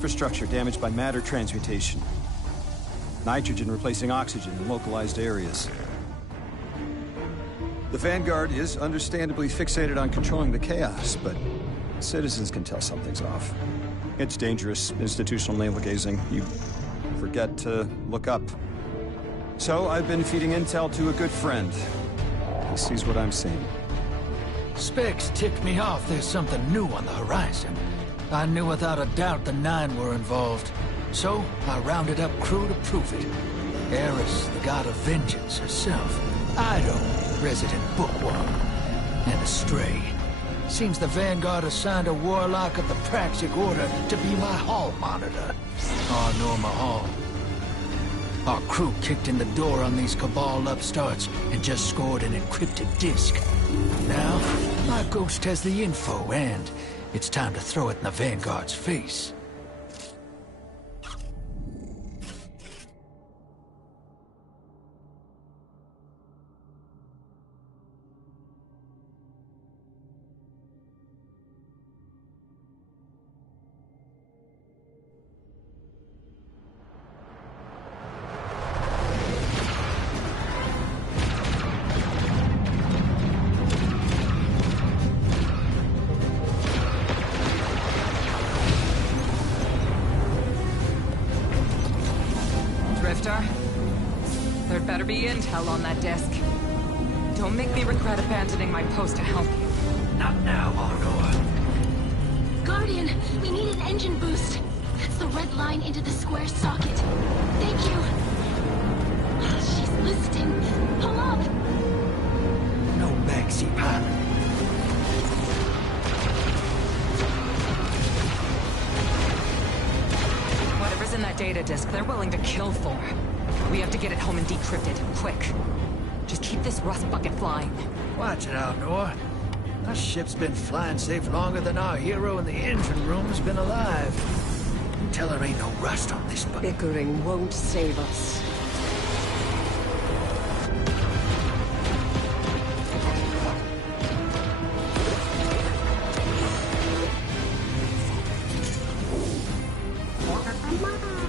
Infrastructure damaged by matter transmutation. Nitrogen replacing oxygen in localized areas. The Vanguard is understandably fixated on controlling the chaos, but citizens can tell something's off. It's dangerous, institutional navel-gazing. You forget to look up. So I've been feeding intel to a good friend. He sees what I'm seeing. Specs ticked me off there's something new on the horizon. I knew without a doubt the Nine were involved. So I rounded up crew to prove it. Eris, the god of vengeance herself. Ido, resident bookworm. And Astray. Seems the Vanguard assigned a warlock of the Praxic Order to be my hall monitor. Our Norma Hall. Our crew kicked in the door on these Cabal upstarts and just scored an encrypted disk. Now, my ghost has the info and it's time to throw it in the Vanguard's face. There'd better be intel on that disk. Don't make me regret abandoning my post to help you. Not now, Arnoa. Guardian, we need an engine boost. That's the red line into the square socket. Thank you. She's listening. Pull up. No backseat pilot. Whatever's in that data disk, they're willing to kill for. We have to get it home and decrypt it, quick. Just keep this rust bucket flying. Watch it out, Noah. Our ship's been flying safe longer than our hero in the engine room's been alive. Tell her ain't no rust on this bucket. Bickering won't save us.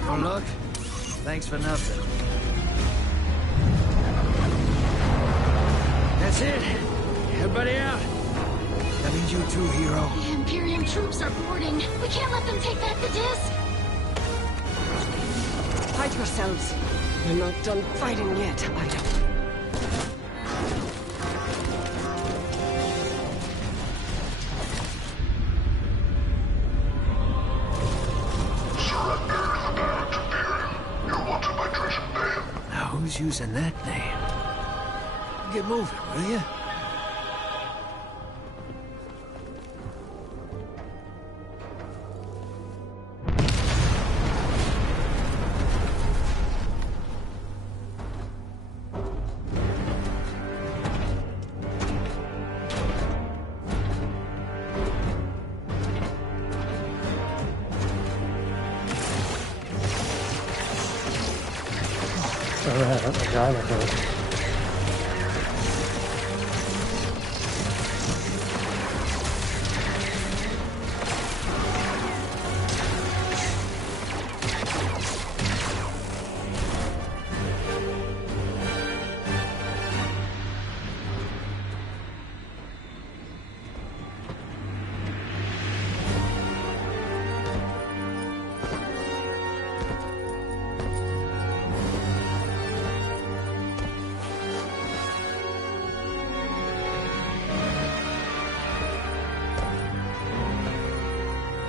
Oh, look. Thanks for nothing. That's it. Everybody out. That means you too, hero. The Imperium troops are boarding. We can't let them take back the disc. Hide yourselves. We're not done fighting yet, Ido. Who's using that name? Get moving, will you?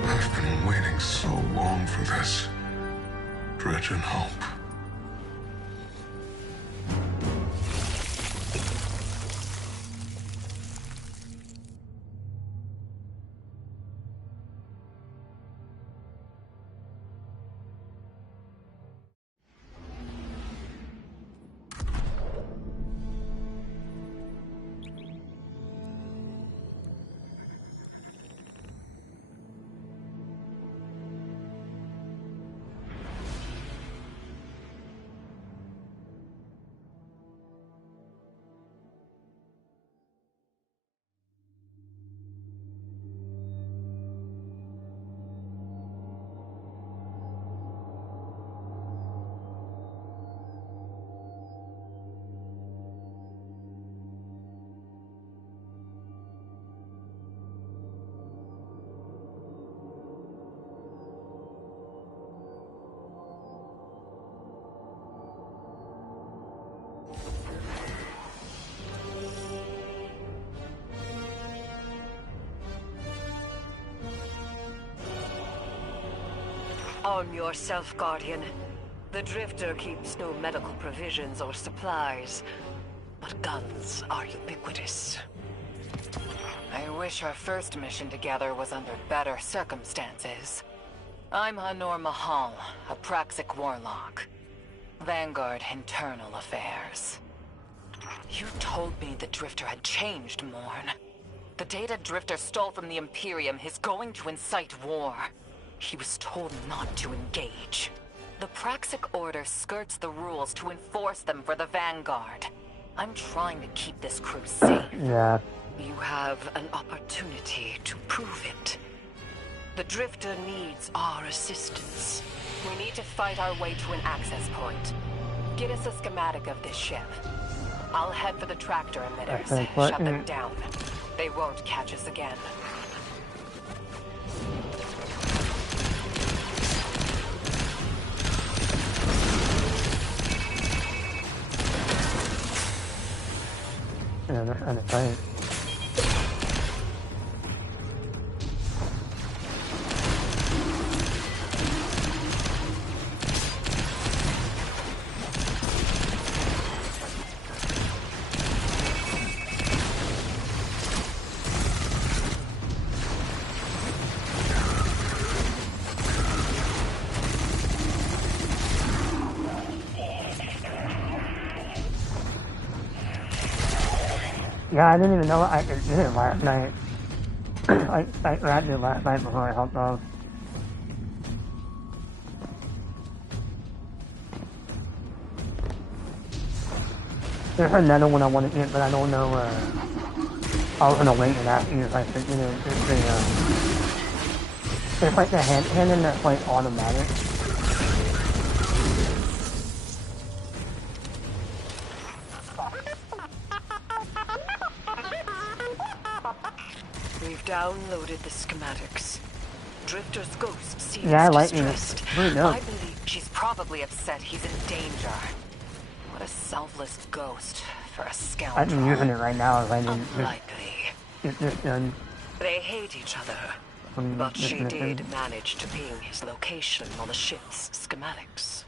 I've been waiting so long for this. Dredge and hope. Arm yourself, Guardian. The Drifter keeps no medical provisions or supplies, but guns are ubiquitous. I wish our first mission together was under better circumstances. I'm Hanor Mahal, a Praxic warlock. Vanguard Internal Affairs. You told me the Drifter had changed, Morn. The data Drifter stole from the Imperium is going to incite war. He was told not to engage. The Praxic Order skirts the rules to enforce them for the Vanguard. I'm trying to keep this crew safe. Yeah. You have an opportunity to prove it. The Drifter needs our assistance. We need to fight our way to an access point. Get us a schematic of this ship. I'll head for the tractor emitters. Shut them down. They won't catch us again. Yeah, they're trying to fight. Yeah, I didn't even know I did it last night. I grabbed it last night before I hopped off. There's another one I want to get, but I don't know, I was gonna wait and ask you if I could, you know, it's like the hand that's like automatic. We've downloaded the schematics. Drifter's ghost seems distressed. I believe she's probably upset he's in danger. What a selfless ghost for a scoundrel. I've been using it right now if I didn't Unlikely. get this done. They hate each other, but she did manage to ping his location on the ship's schematics.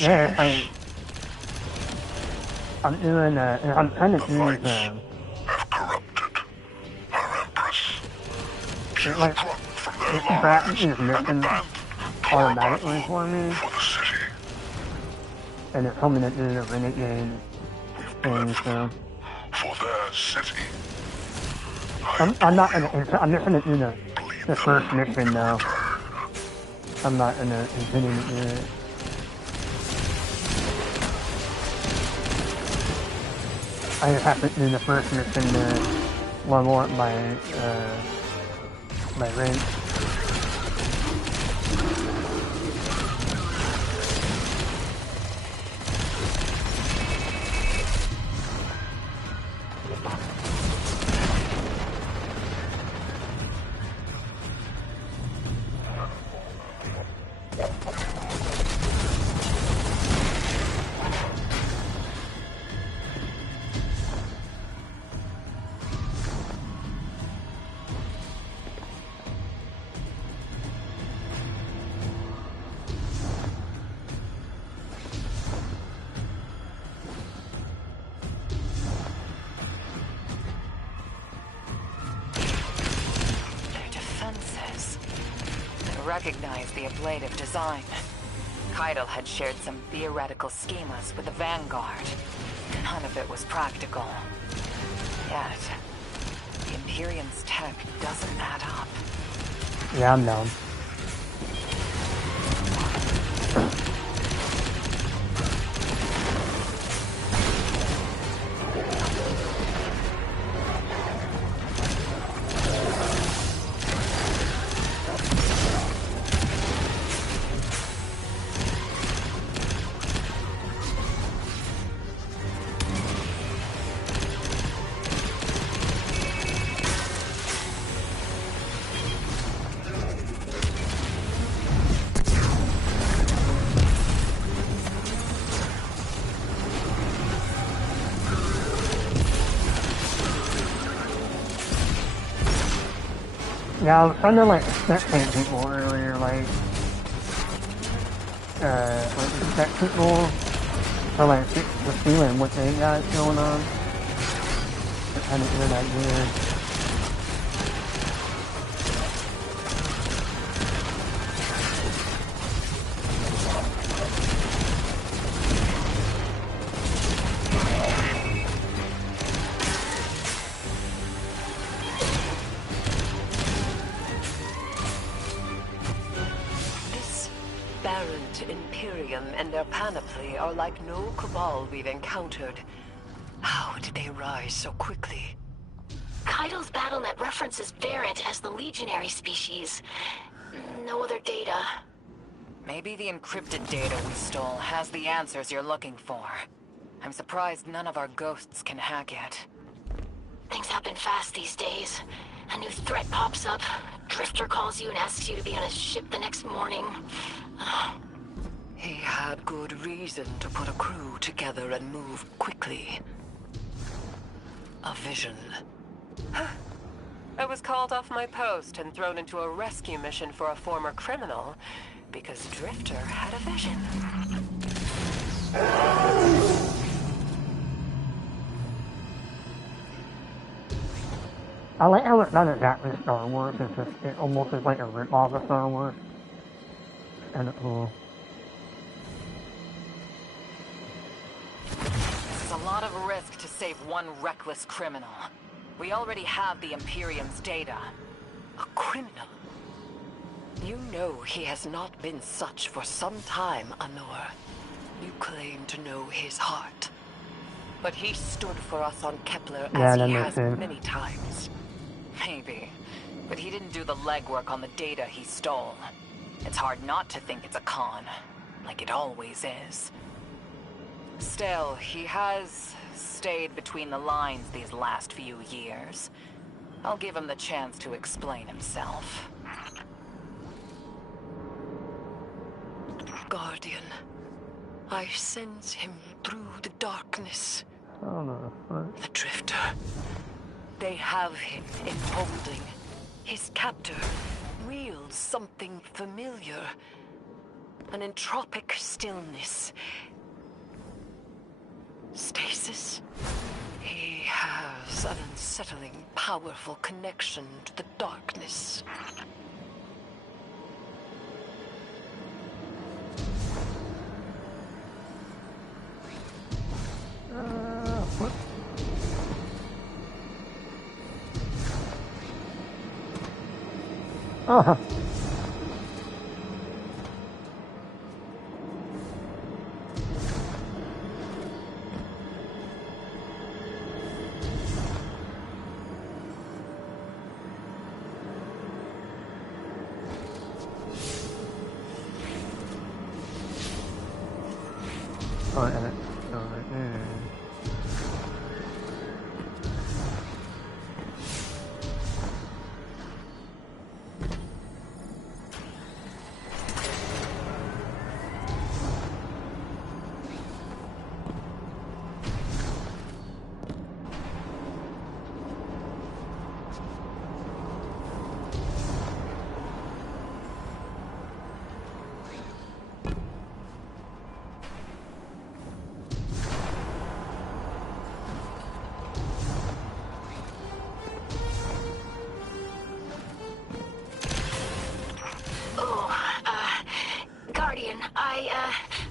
Yeah, I'm doing, I'm trying to do have corrupted our Empress. She is like, plucked from their that lives is missing automatically for me, for the city. and it's something to do the renegade thing, so. For their city. I'm not gonna, I'm just gonna do the first mission though. I'm not gonna continue to do it. I just have to do the first mission to level up my rank. Recognize the ablative design. Keitel had shared some theoretical schemas with the Vanguard. None of it was practical. Yet, the Imperium's tech doesn't add up. Yeah, I'm down. Yeah, I was trying to like spectate people earlier, like respect people to like fix the feeling what they got going on. It kind of that weird. And their panoply are like no cabal we've encountered. How did they rise so quickly? Kaido's BattleNet references Barrett as the legionary species. No other data. Maybe the encrypted data we stole has the answers you're looking for. I'm surprised none of our ghosts can hack it. Things happen fast these days. A new threat pops up. Drifter calls you and asks you to be on his ship the next morning. He had good reason to put a crew together and move quickly. A vision. I was called off my post and thrown into a rescue mission for a former criminal because Drifter had a vision. I like how it's not exactly Star Wars, it's just, it almost is like a rip-off of Star Wars. And it's cool. This is a lot of risk to save one reckless criminal. We already have the Imperium's data. A criminal? You know he has not been such for some time, Anor. You claim to know his heart. But he stood for us on Kepler as he has many times. Maybe. But he didn't do the legwork on the data he stole. It's hard not to think it's a con. Like it always is. Still, he has stayed between the lines these last few years. I'll give him the chance to explain himself. Guardian, I sense him through the darkness. Oh no. The Drifter. They have him in holding. His captor wields something familiar. An entropic stillness. Stasis. He has an unsettling, powerful connection to the darkness. What? Oh. Oh, and it. Oh, right there.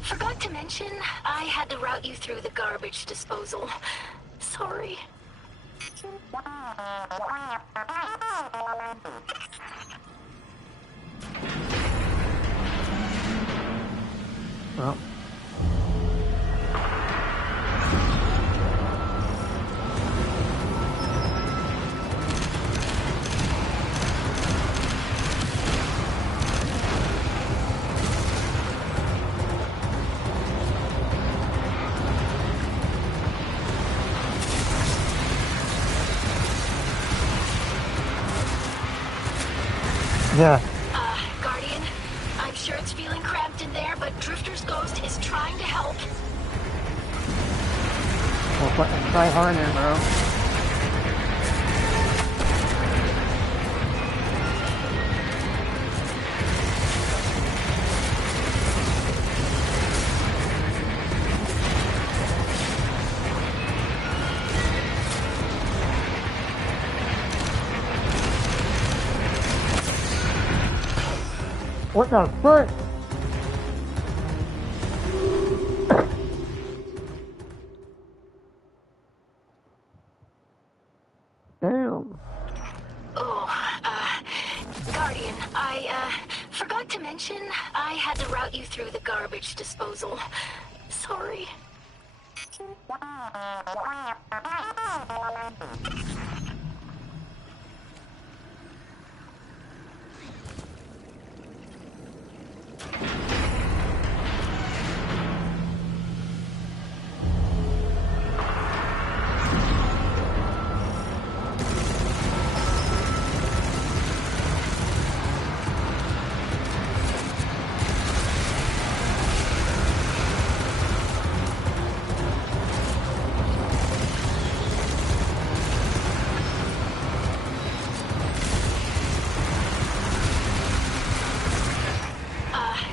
Forgot to mention, I had to route you through the garbage disposal. Sorry. Well. Yeah. Guardian, I'm sure it's feeling cramped in there, but Drifter's ghost is trying to help. Well, try harder, bro. What the fuck? Damn. Oh, Guardian, I forgot to mention I had to route you through the garbage disposal. Sorry.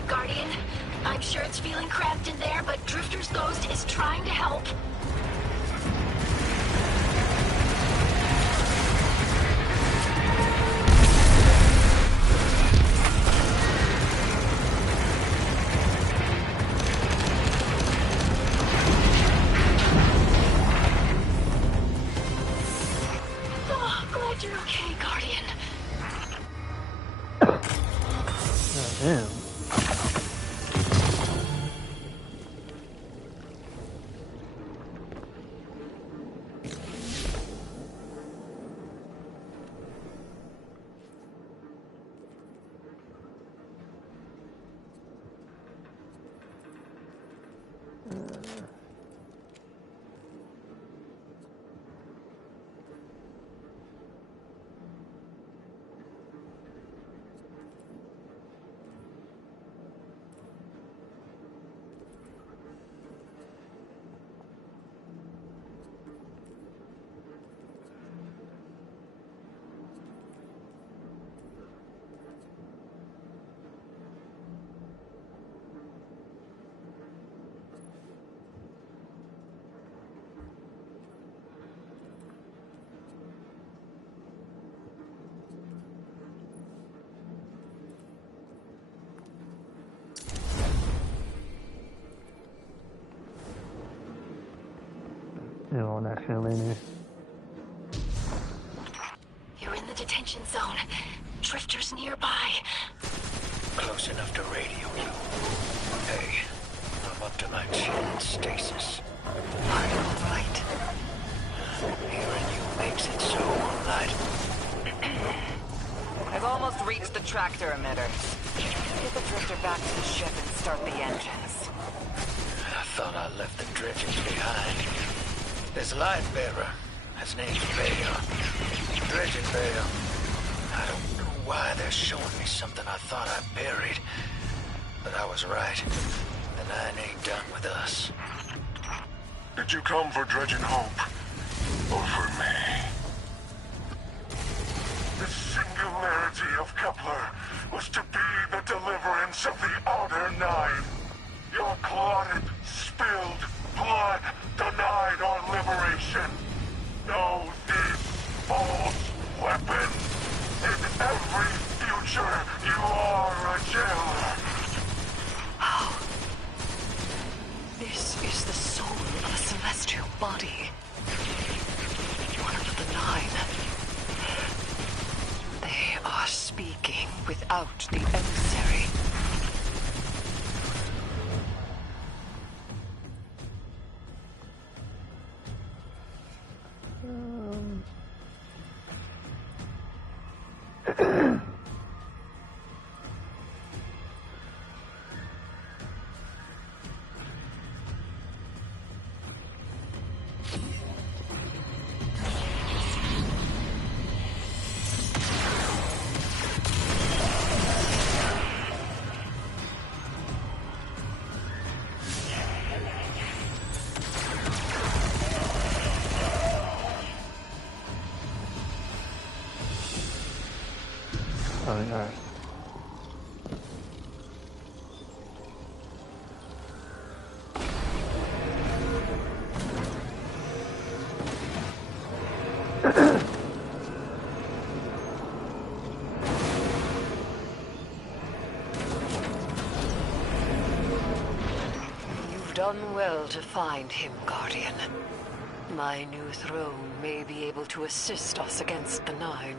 Guardian, I'm sure it's feeling cramped in there, but Drifter's ghost is trying to help. Oh, glad you're okay, Guardian. Oh, damn. You know, that feeling. You're in the detention zone. Drifter's nearby. Close enough to radio you. Hey, I'm up to my chin in stasis. Are you all right? Hearing you makes it so, right? I've almost reached the tractor emitters. Get the drifter back to the ship and start the engines. I thought I left the dredgings behind. This light bearer, his name's Vale. Dredging Vale. I don't know why they're showing me something I thought I buried. But I was right. The Nine ain't done with us. Did you come for Dredging Hope? Or for me? The singularity of Kepler was to be the deliverance of the Outer Nine. Your clotted, spilled blood denied our liberation. Know this false weapon. In every future, you are a jailer. Oh. This is the soul of a celestial body. One of the Nine. They are speaking without the emissary. Oh, yeah. done well to find him, Guardian. My new throne may be able to assist us against the Nine.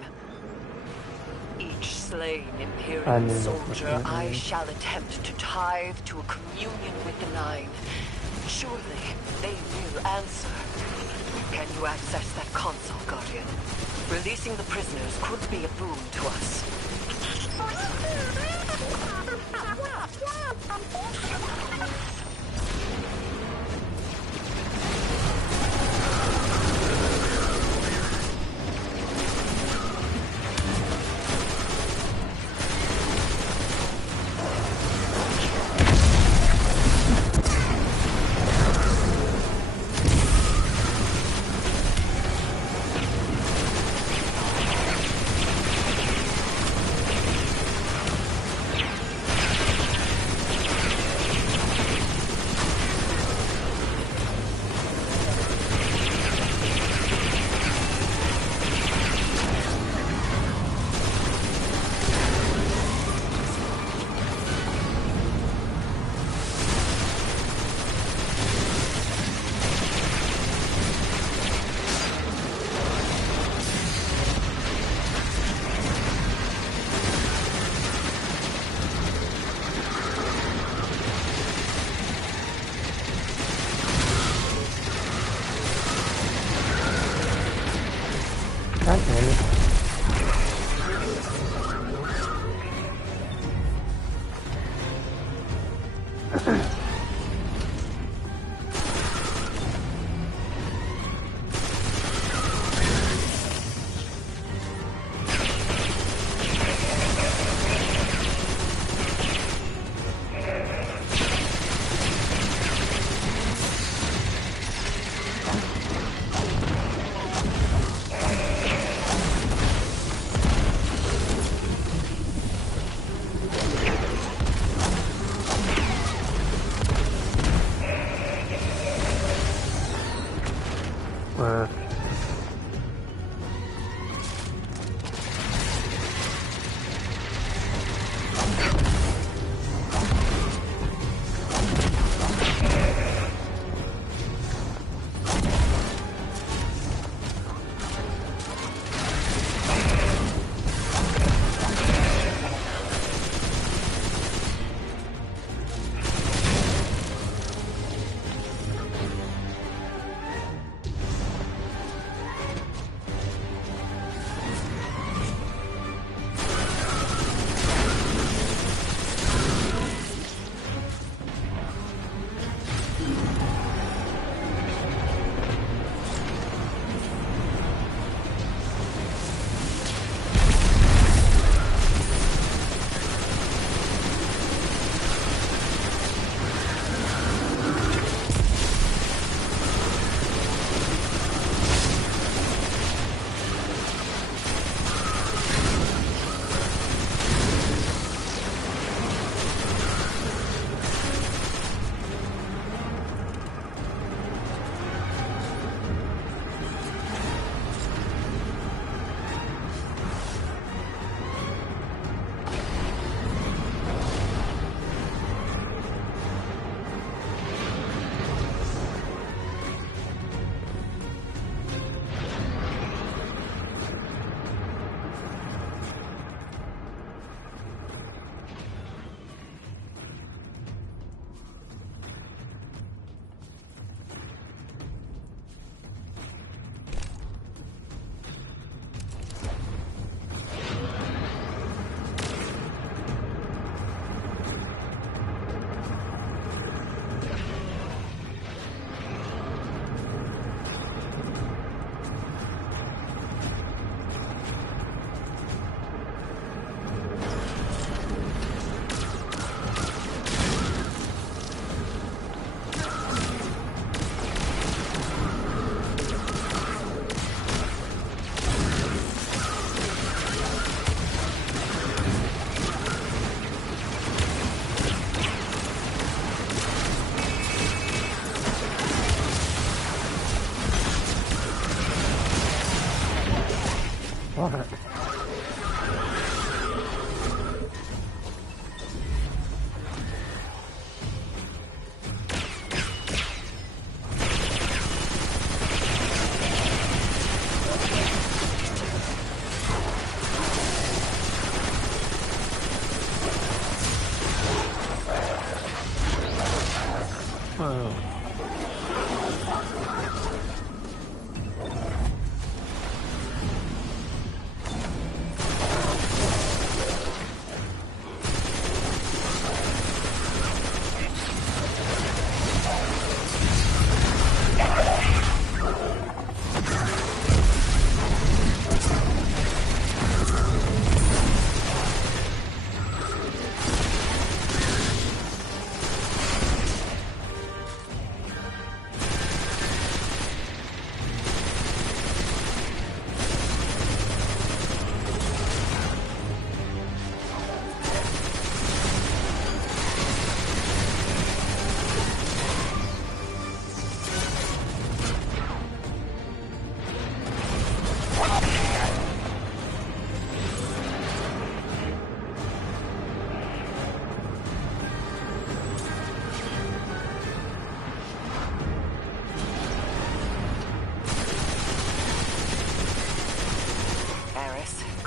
Each slain Imperial soldier I shall attempt to tithe to a communion with the Nine. Surely they will answer. Can you access that console, Guardian? Releasing the prisoners could be a boon to us.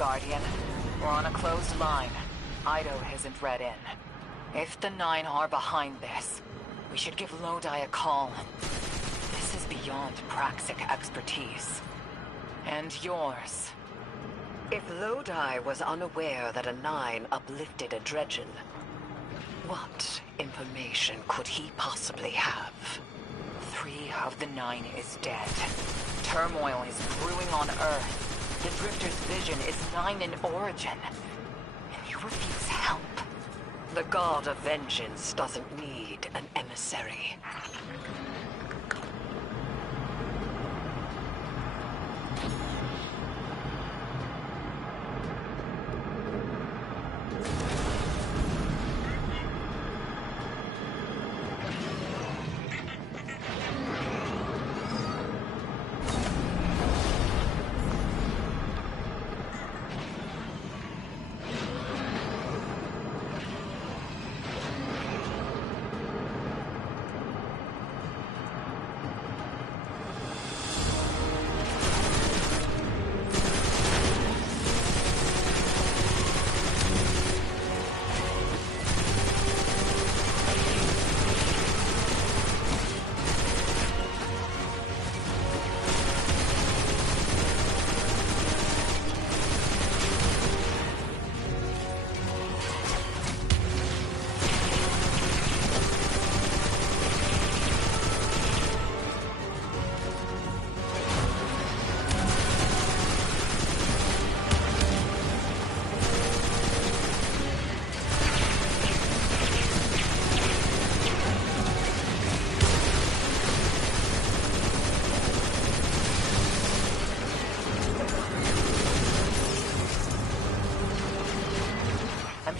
Guardian. We're on a closed line. Ido isn't read in. If the Nine are behind this, we should give Lodi a call. This is beyond Praxic expertise. And yours. If Lodi was unaware that a Nine uplifted a Dredgen, what information could he possibly have? 3 of the 9 is dead. Turmoil is brewing on Earth. The Drifter's vision is 9 in origin. And you refuse help. The God of Vengeance doesn't need an emissary.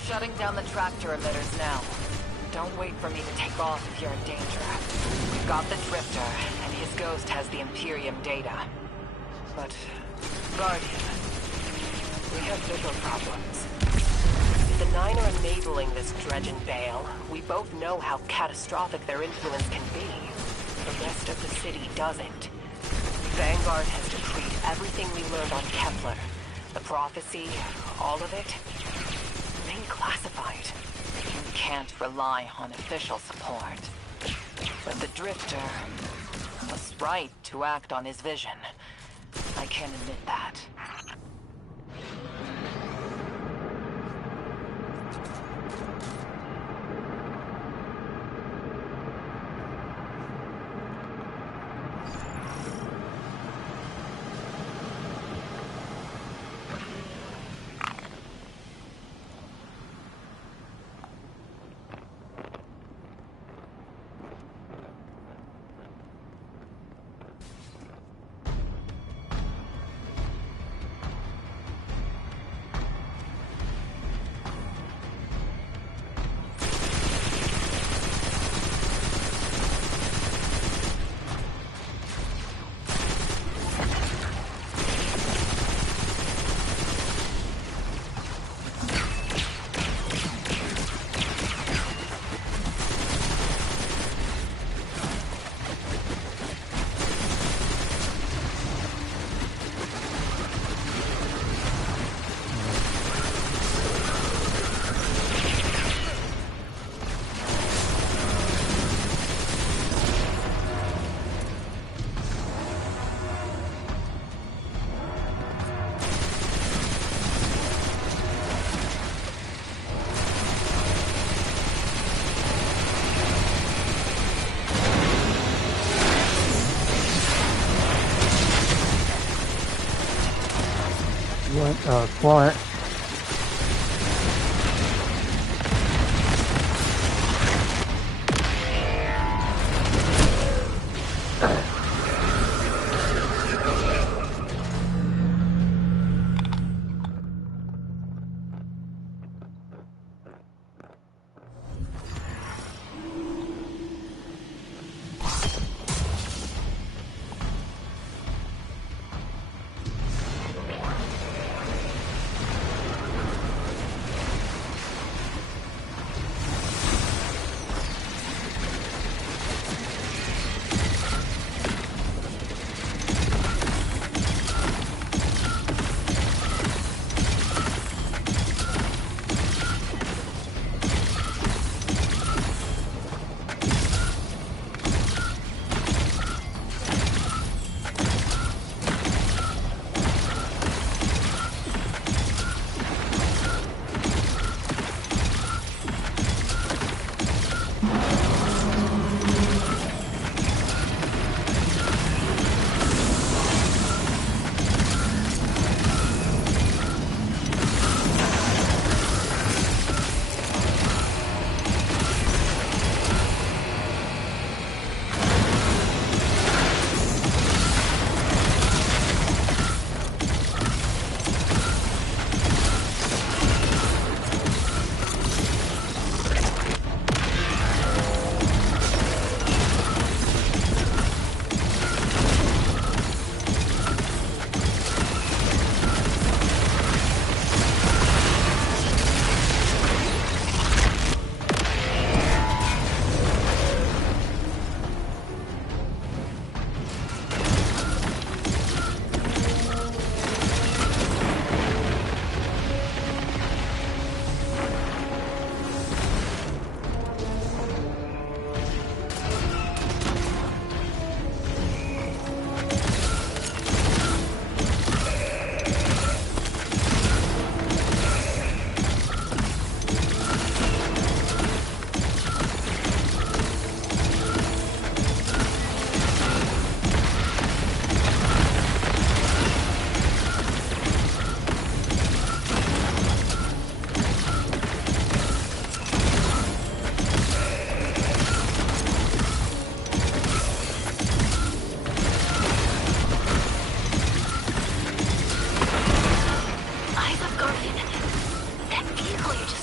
Shutting down the tractor emitters now. Don't wait for me to take off if you're in danger. We've got the Drifter, and his ghost has the Imperium data. But, Guardian, we have bigger problems. If the Nine are enabling this Dredgen Bale, we both know how catastrophic their influence can be. The rest of the city doesn't. Vanguard has decreed everything we learned on Kepler. The prophecy, all of it, classified. We can't rely on official support. But the Drifter was right to act on his vision. I can admit that. Quiet.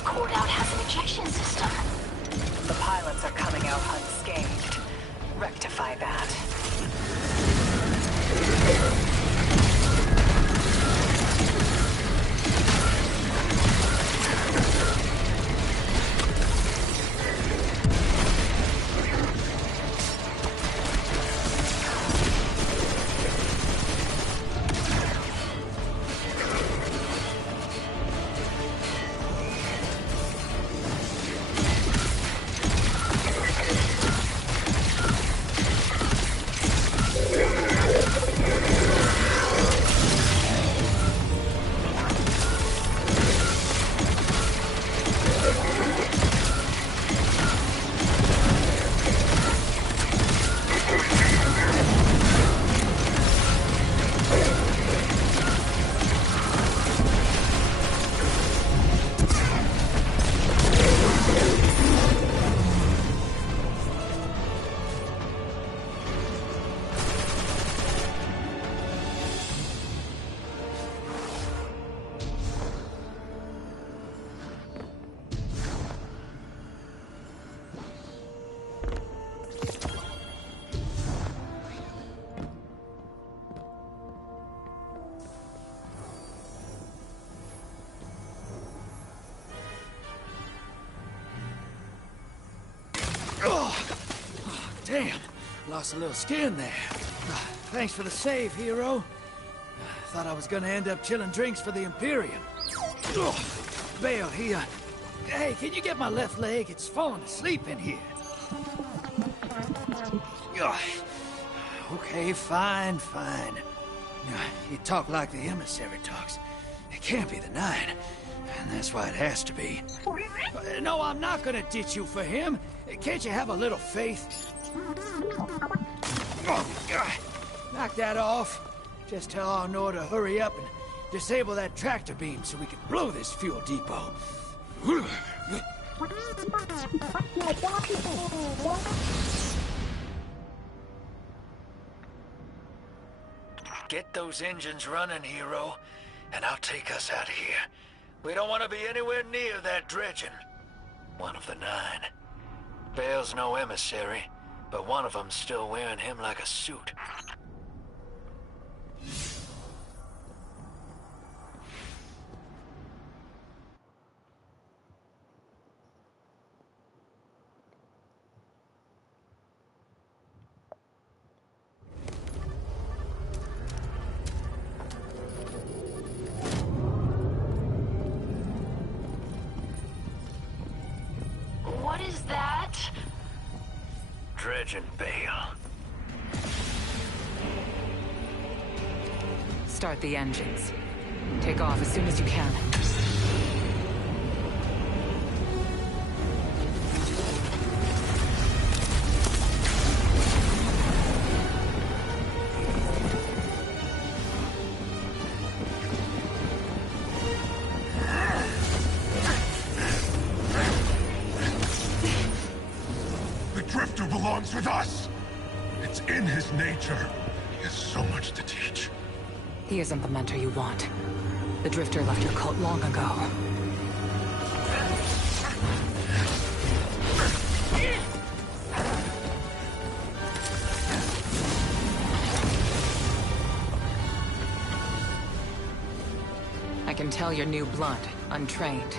Courtout has an ejection system. The pilots are coming out unscathed. Rectify that. Damn, lost a little skin there. Thanks for the save, hero. Thought I was gonna end up chilling drinks for the Imperium. Bale, hey, can you get my left leg? It's falling asleep in here. Okay, fine. You talk like the emissary talks. It can't be the Nine, and that's why it has to be. No, I'm not gonna ditch you for him. Can't you have a little faith? Knock that off. Just tell Arnor to hurry up and disable that tractor beam so we can blow this fuel depot. Get those engines running, hero, and I'll take us out of here. We don't want to be anywhere near that dredging. One of the Nine. Bale's no emissary, but one of them's still wearing him like a suit. What is that? Dredging Bale. Start the engines. Take off as soon as you can. Belongs with us. It's in his nature. He has so much to teach. He isn't the mentor you want. The Drifter left your cult long ago. I can tell you're new blood, untrained.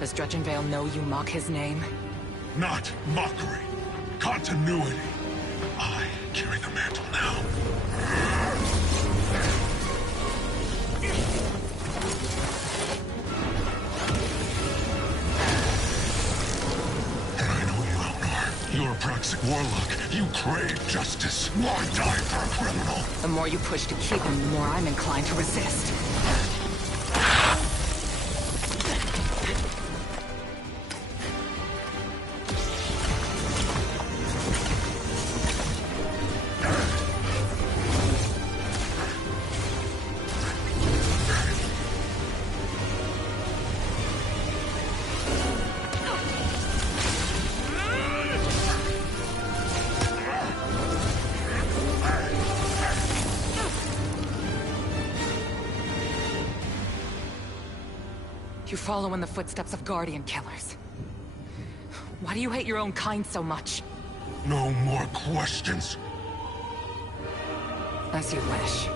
Does Dredgenvale know you mock his name? Not mockery. Continuity. I carry the mantle now. And I know you, Elnor. You're a Praxic warlock. You crave justice. Why die for a criminal? The more you push to keep him, the more I'm inclined to resist. follow in the footsteps of Guardian killers. Why do you hate your own kind so much? No more questions. As you wish.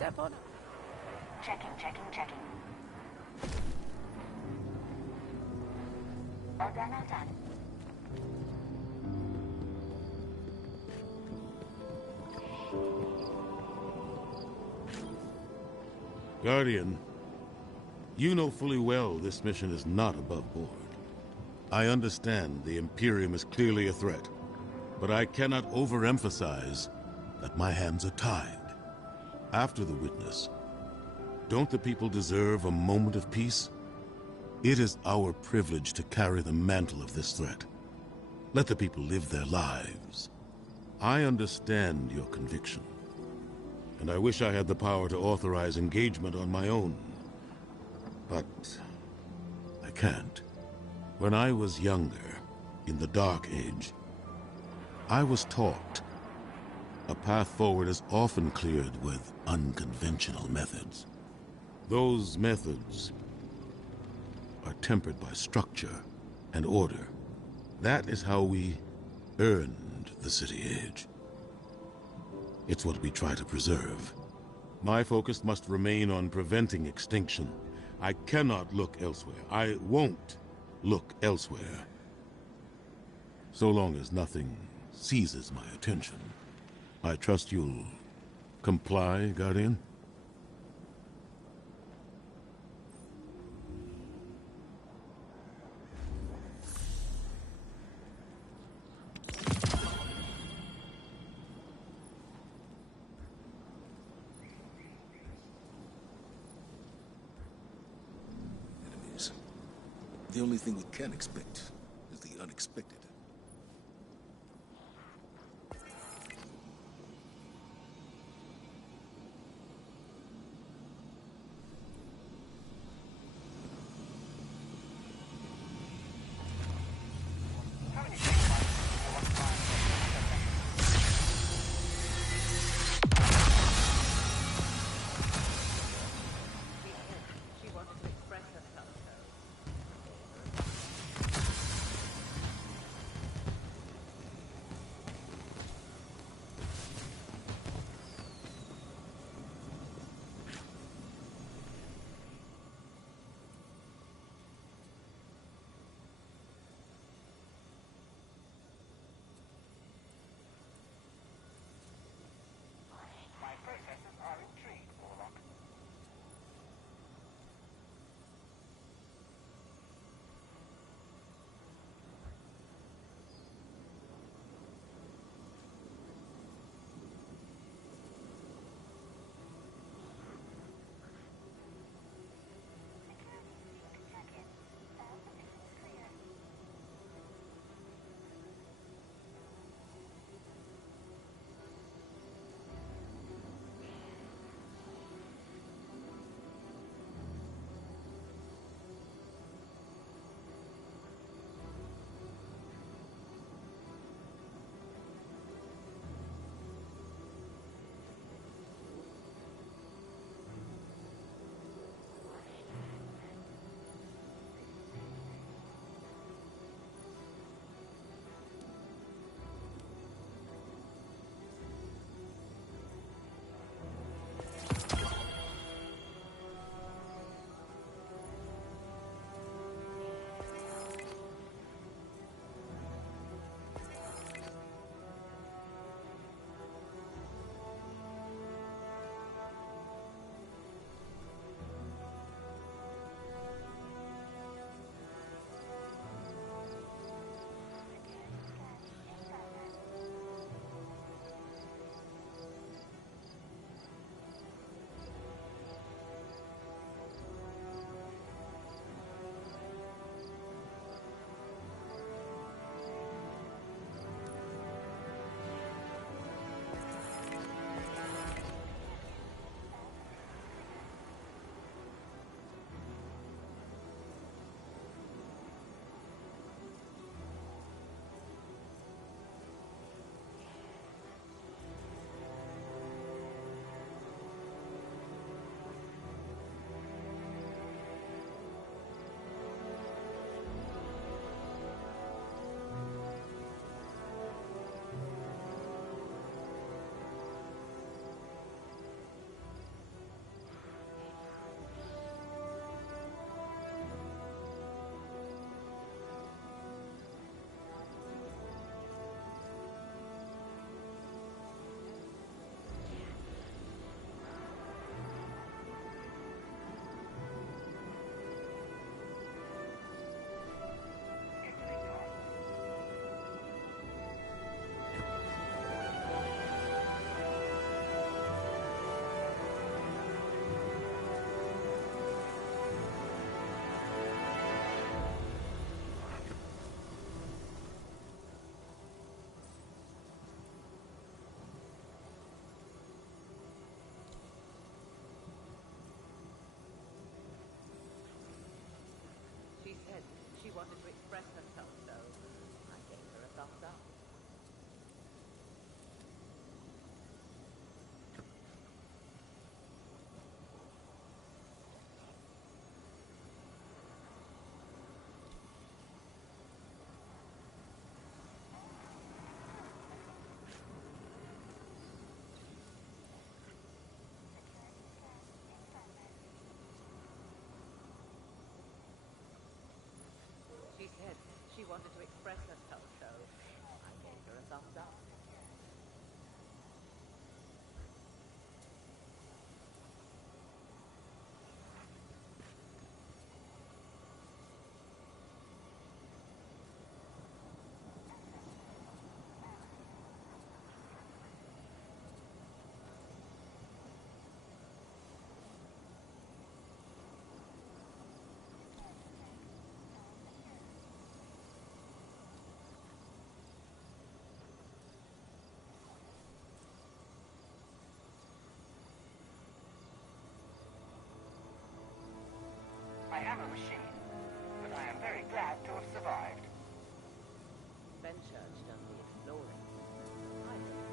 Step on. Checking. All done. Guardian, you know fully well this mission is not above board. I understand the Imperium is clearly a threat, but I cannot overemphasize that my hands are tied. After the witness, don't the people deserve a moment of peace? It is our privilege to carry the mantle of this threat. Let the people live their lives. I understand your conviction, and I wish I had the power to authorize engagement on my own. But I can't. When I was younger, in the Dark Age, I was taught a path forward is often cleared with unconventional methods. Those methods are tempered by structure and order. That is how we earned the City Age. It's what we try to preserve. My focus must remain on preventing extinction. I cannot look elsewhere. I won't look elsewhere. So long as nothing seizes my attention. I trust you'll comply, Guardian? Enemies. The only thing we can expect is the unexpected. machine, but I am very glad to have survived. Fenchurch does the exploring. I don't.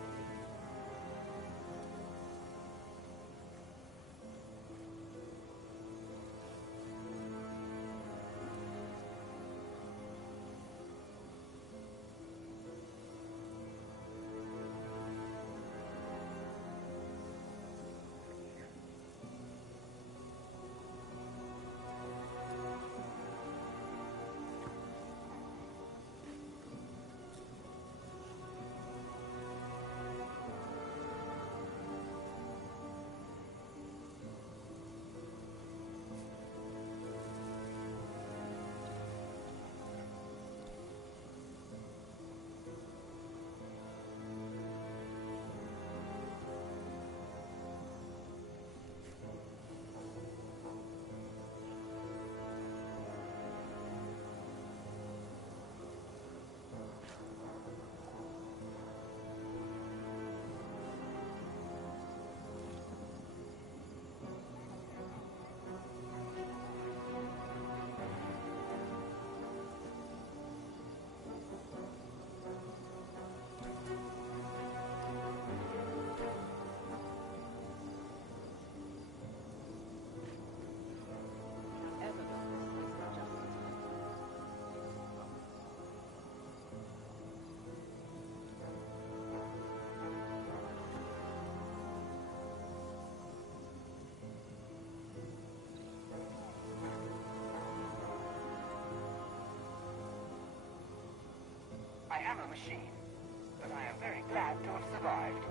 I am a machine, but I am very glad to have survived.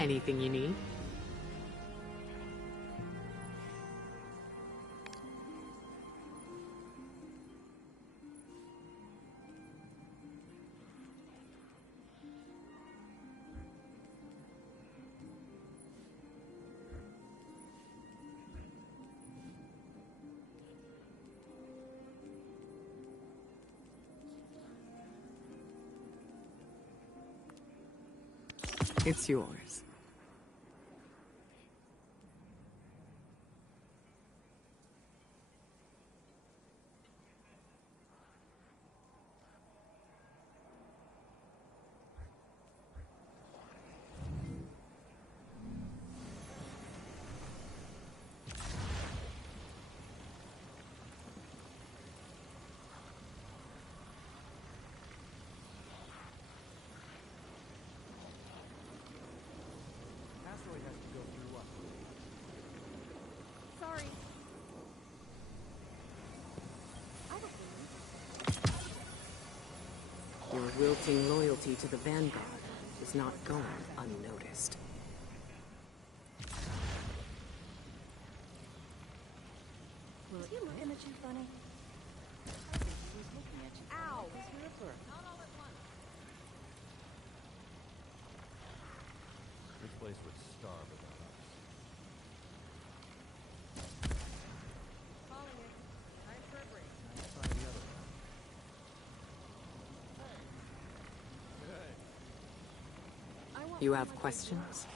Anything you need? It's yours. Sorry. Your wilting loyalty to the Vanguard is not going unnoticed. Was he looking at you funny? I think he was looking at you. Ow! His ripper. Not all at once. This place would starve without us. Calling it. Time for a break. Let's try the other one. Good. You have questions?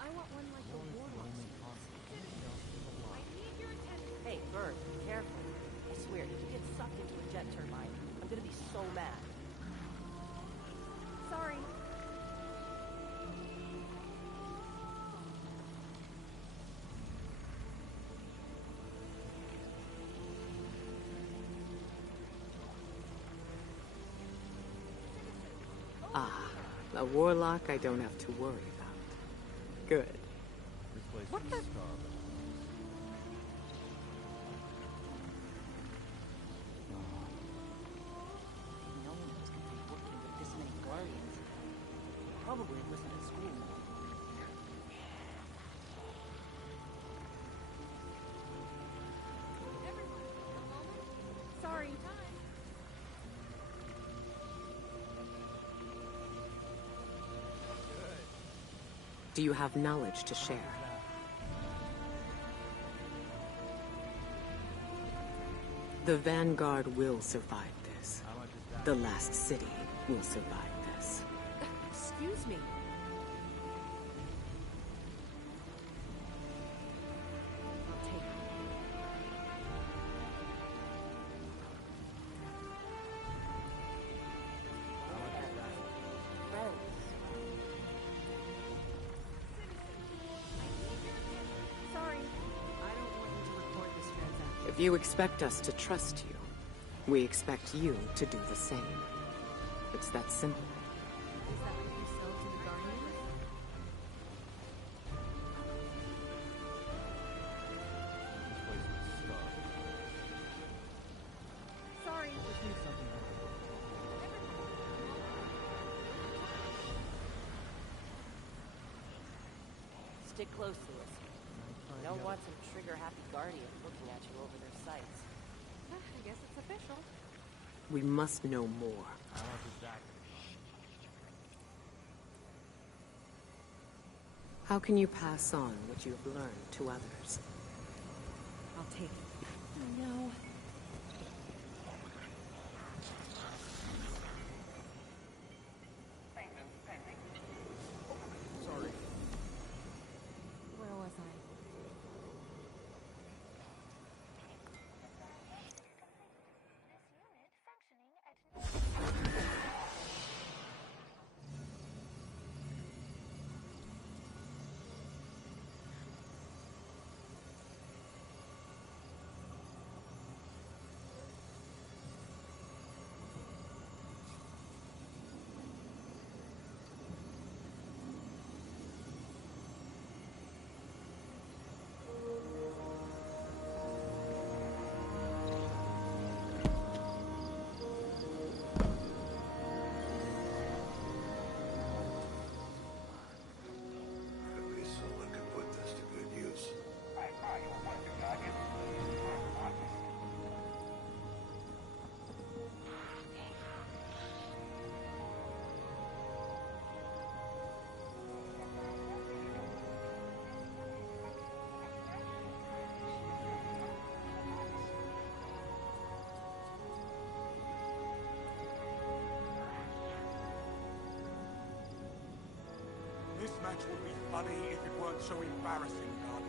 I want one like the warlock. I need your attention. Hey, Bird, be careful. I swear, if you get sucked into a jet turbine, I'm gonna be so mad. Sorry. Ah, a warlock I don't have to worry about. Good. This place What would the- starve without us. No one was gonna be working with this many guardians. Probably listen at school more. Everyone, a moment. Sorry. Time. Do you have knowledge to share? The Vanguard will survive this. How much is that? The last city will survive this. Excuse me. I'll take it. How much is that? Friends. Sorry. I don't want you to report this transaction. If you expect us to trust you, we expect you to do the same. It's that simple. Is that what you sell to the Guardians? This place would starve without us. Sorry. Just need something like that. Stick close to us. You don't want some trigger-happy guardians looking at you over their sights. I guess it's official. We must know more. How much is that? How can you pass on what you have learned to others? I'll take it. Oh no. Sorry. Where was I? would be funny if it weren't so embarrassing, Guardian.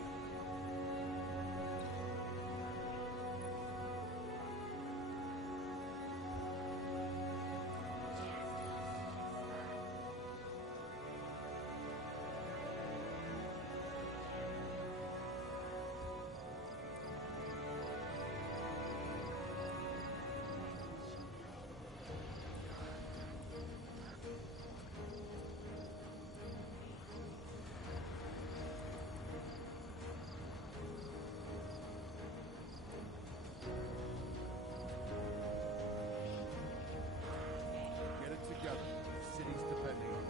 Get it together. The city's depending on us.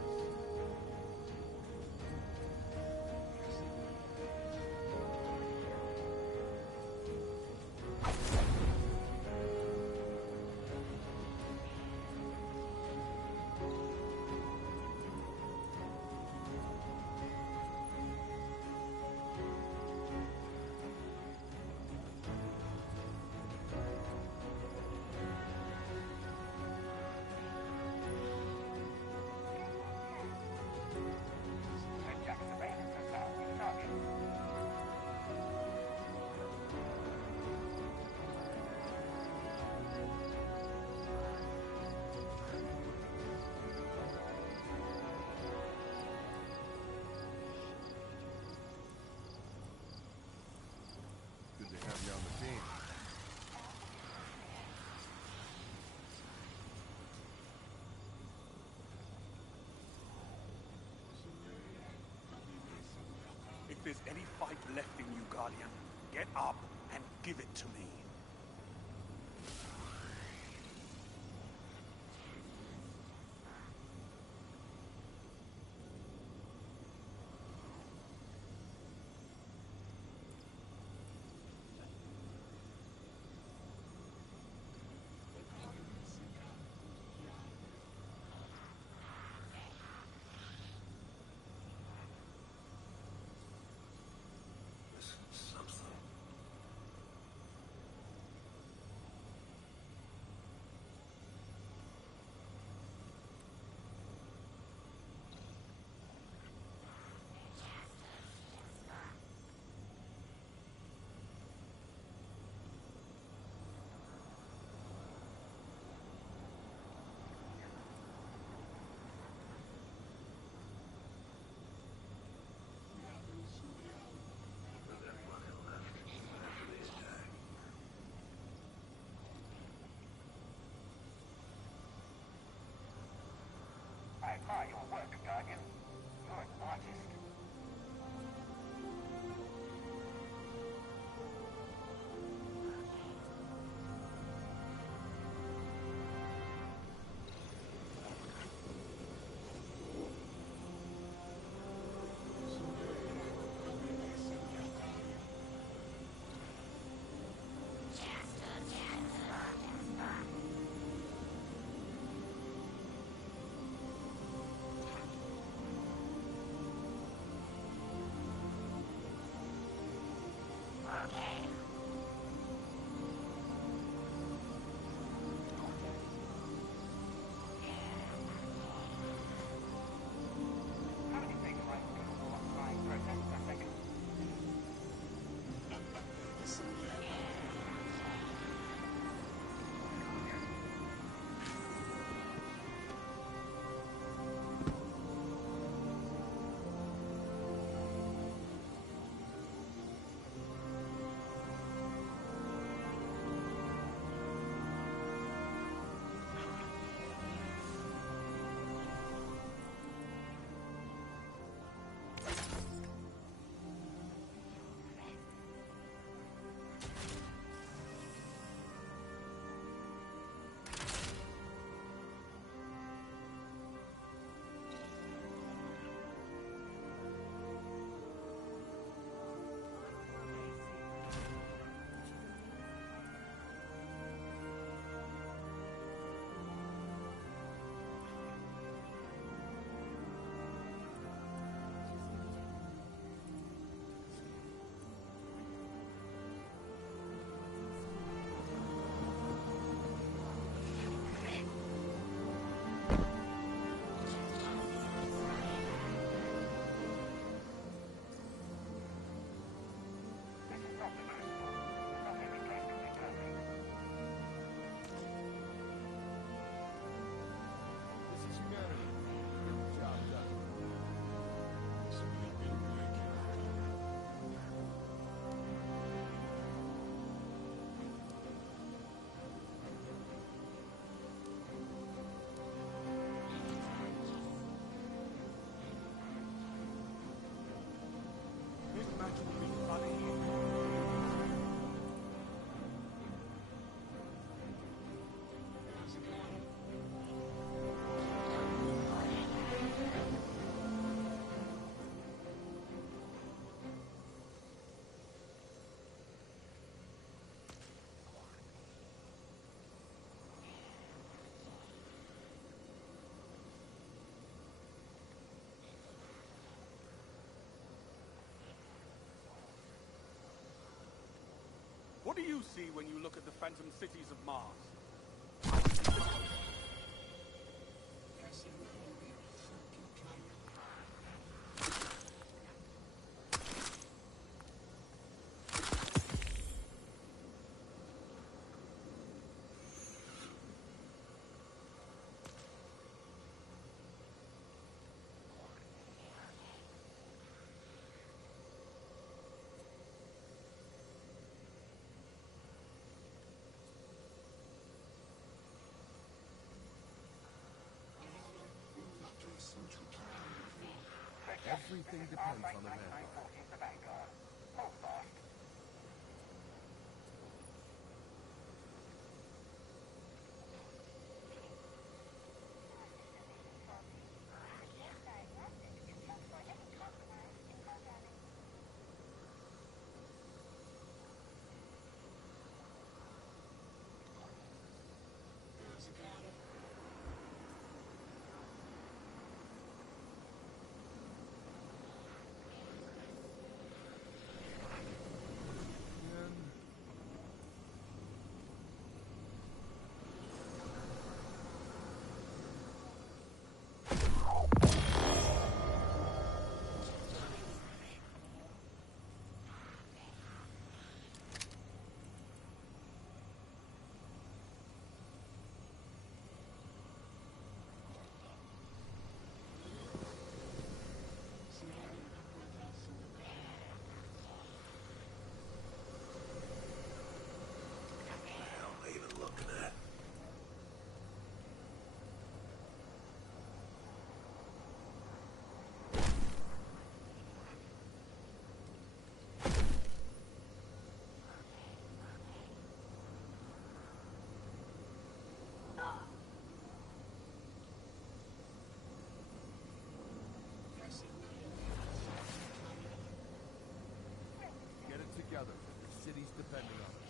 Good to have you on the team. If there's any fight left in you, Guardian, get up and give it to me. What do you see when you look at the phantom cities of Mars? Everything depends on the Vanguard. Hold fast. Get it together. The city's depending on us.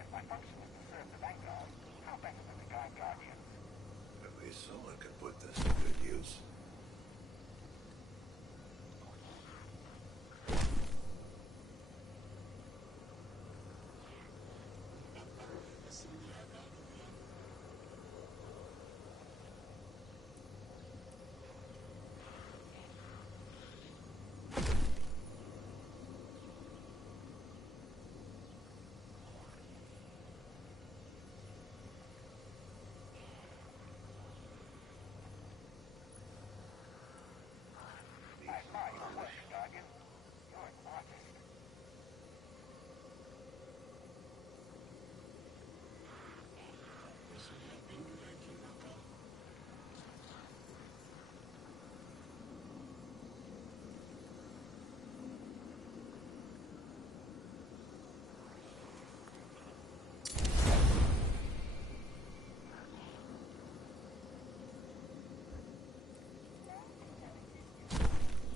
If my function is to serve the Vanguard, how better than the Guide Guardians? At least someone can put this to good use. I admire your work, Guardian. You're an artist.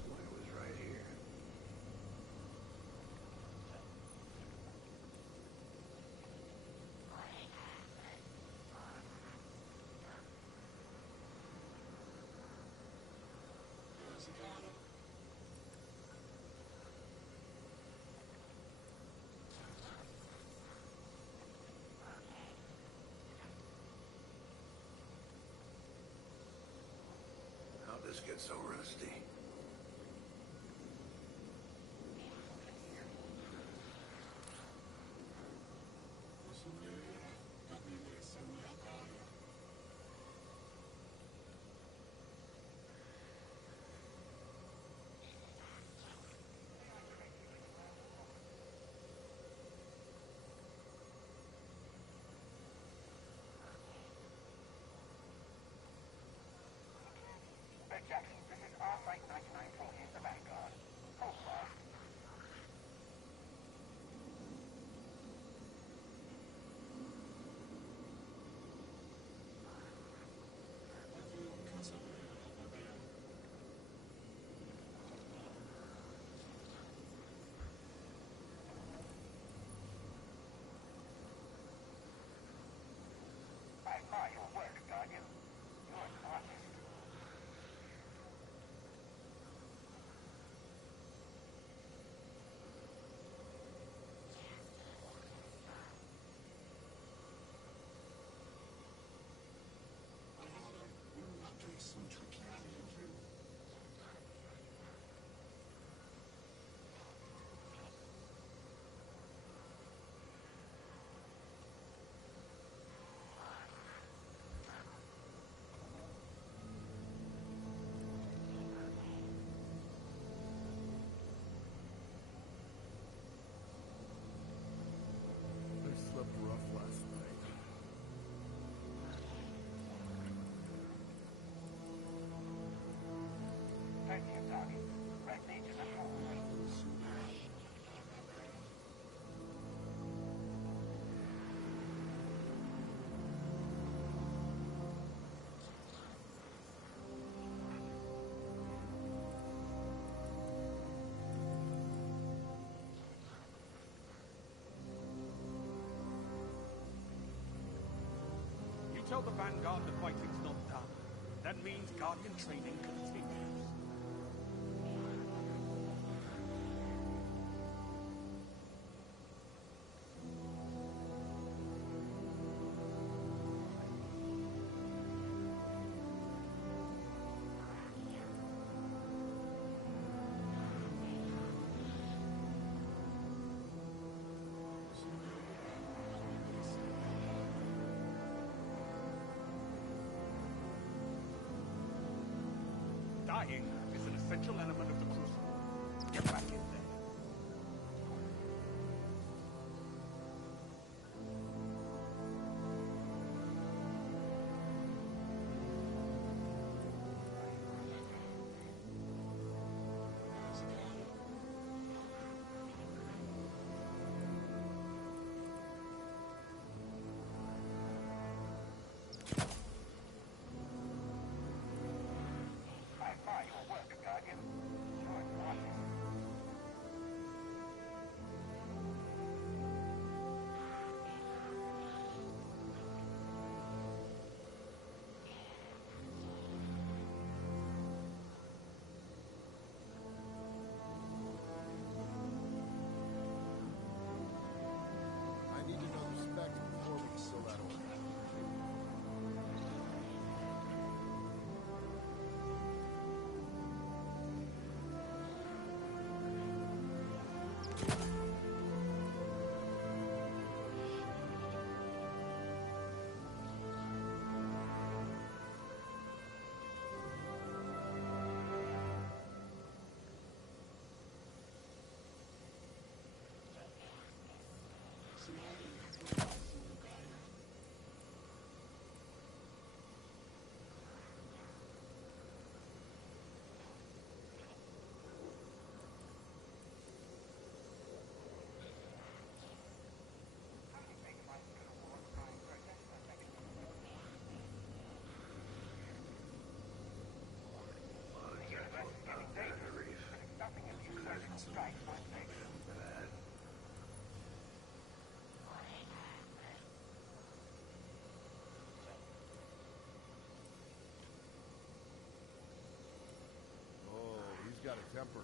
It was right here. How'd this get so rusty? Jackson, this is our site Tell the Vanguard the fighting's not done. That means Guardian training continues. Dying is an essential element of the Crucible. Get back in there. I need to know the specs before we seal that order. Oh, he's got a temper.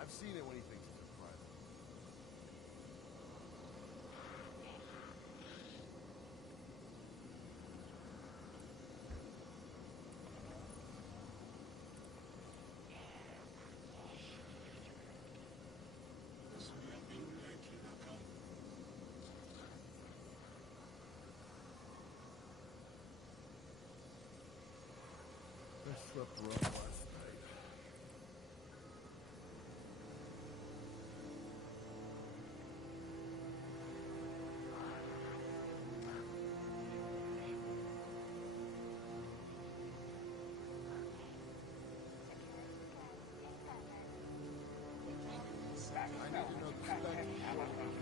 I've seen it when he thinks it's a private. I slept rough last night. I need to know the specs before we can kill that order.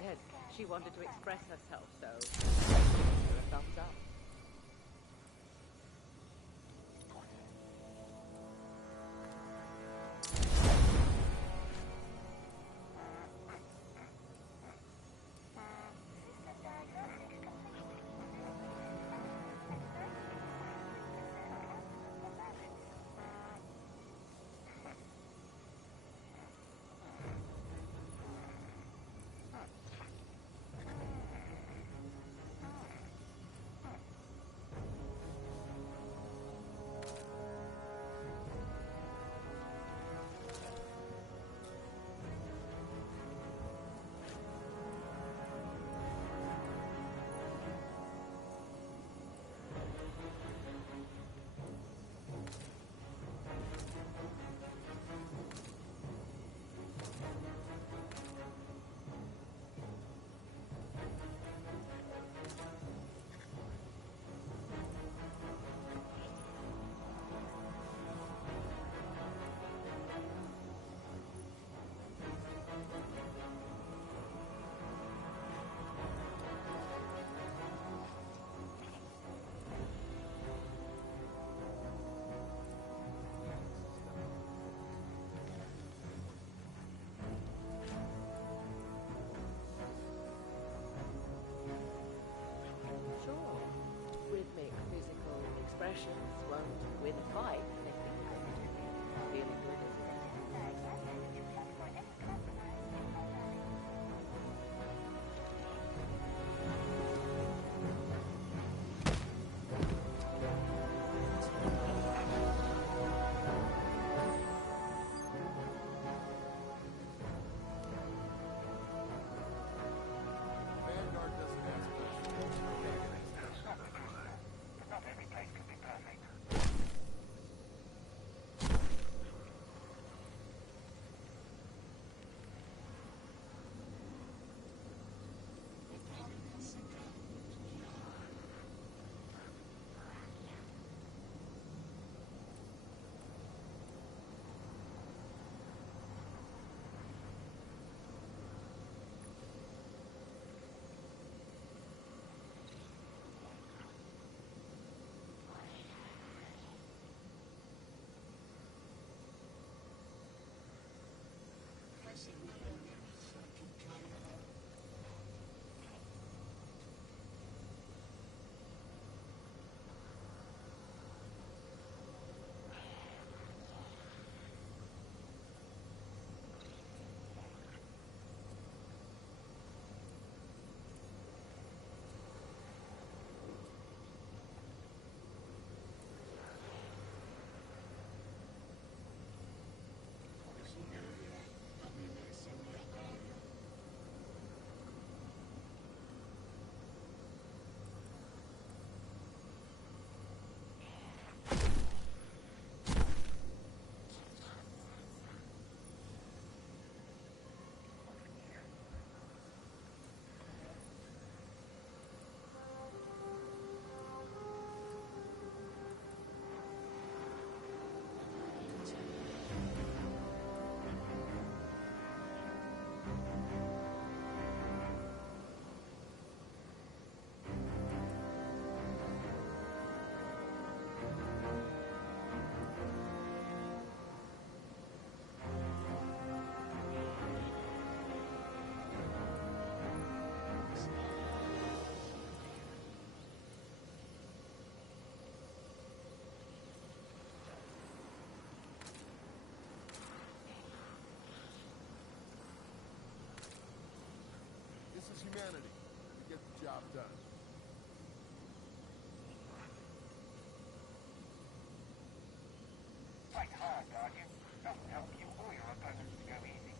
said she wanted to express herself, so give her a thumbs up. Expressions won't win a fight, but they feel good. Feeling good is Vanguard doesn't ask us. Not every place can be perfect. This is humanity. We get the job done. Fight hard, Guardian. That will help you or your opponents to go easy.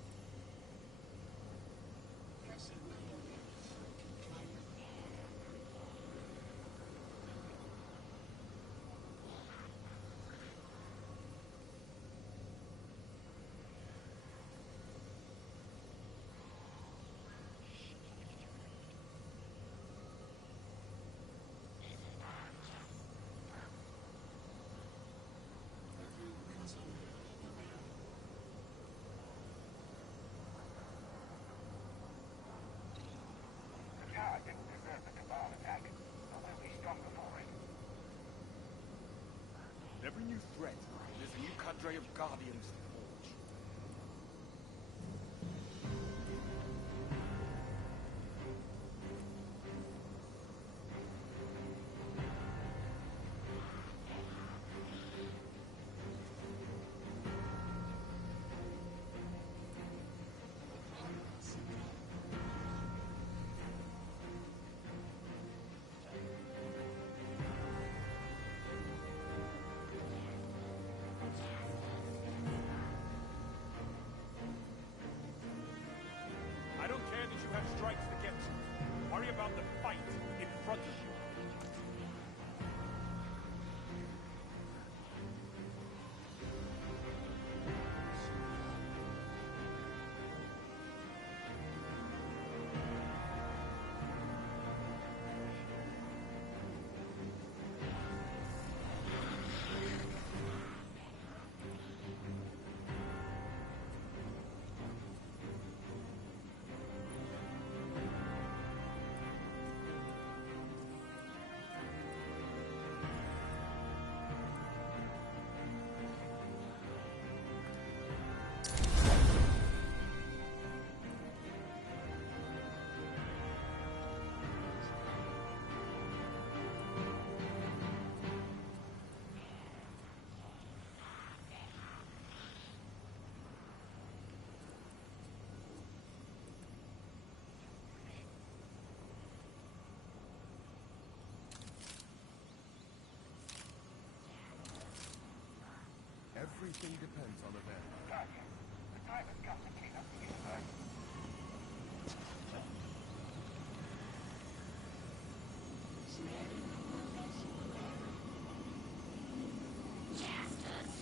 every new threat, there's a new cadre of Guardians to forge. I don't care that you have strikes to get to. Worry about the fight in front of you. Everything depends on event. Guardian, the time has come to